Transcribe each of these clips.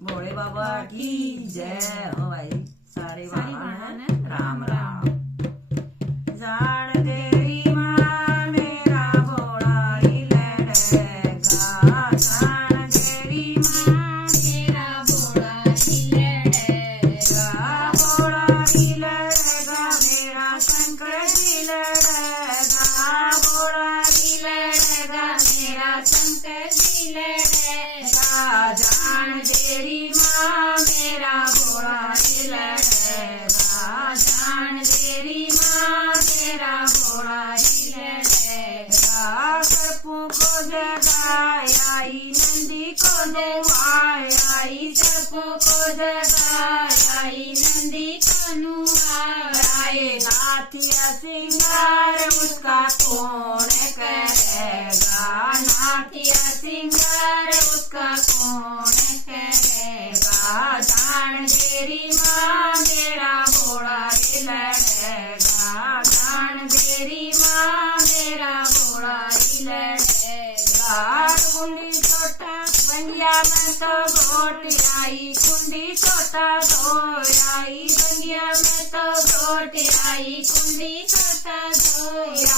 भोले बाबा की जय हो भाई। सारे बाबा ने राम राम। जान तेरी माँ मेरा भोला ही लड़ेगा, जान तेरी माँ मेरा भोला ही लड़ेगा, भोला ही लड़ेगा, मेरा शंकर जी लड़ेगा, भोला ही लड़ेगा, मेरा शंकर जी लड़ेगा। जान तेरी माँ मेरा भोला ही लड़ेगा, जान तेरी माँ मेरा भोला ही लड़ेगा। सर्पों को जगाए आई, नंदी को नुआए आई, सर्पों को जगाए आई, नंदी को नुआए। नाथिया सिंगार उसका कौन करेगा, नाथिया सिंगार उसका कौन करेगा। जान तेरी माँ मेरा भोला ही लड़ेगा, जान तेरी माँ मेरा भोला ही लड़ेगा। कुंडी छोटा बंगिया में तो घोट आई, कुंडी छोटा धो आई, बंगिया में तो घोट आई, कुंडी छोटा धो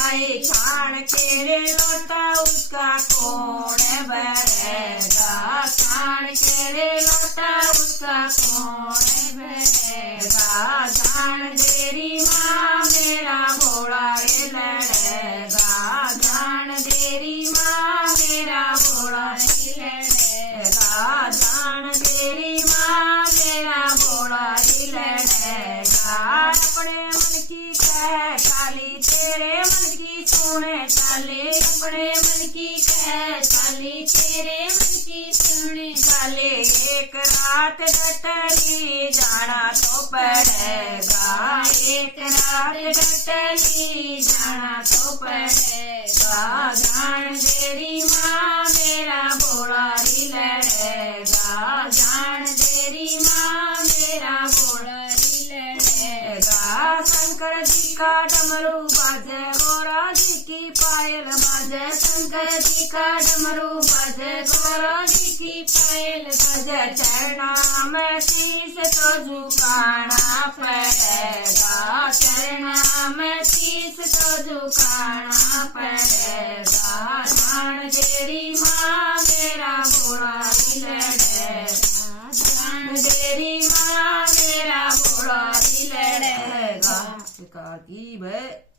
आई। छाण के रे लोटा उसका कौन भरेगा, छाण के रे लोटा उसका कौन भरेगा। जान तेरी माँ मेरा भोला ही लड़ेगा, जान तेरी माँ मेरा भोला ही लड़ेगा, जान तेरी माँ मेरा भोला ही लड़ेगा। अपने मन की कह काली, तेरे मन की सुने काली, अपने मन की कह काली, तेरे मन की सुने काली। एक रात डटली जाना तो पड़ेगा, एक रात डटली जाना तो पड़ेगा। जान तेरी माँ मेरा भोला ही लड़ेगा, जान तेरी माँ मेरा भोला ही लड़ेगा। शंकर जी का डमरू बाजे, गौरा जी की पायल बाजे, शंकर जी का डमरू बाजे, गौरा जी की पायल बाजे। चरणा में शीश तो झुकाना पड़ेगा, चरणा में शीश तो झुकाना पड़ेगा। जान तेरी माँ मेरा भोला ही लड़ेगा, जान तेरी माँ मेरा भोला ही लड़ेगा। की भाई।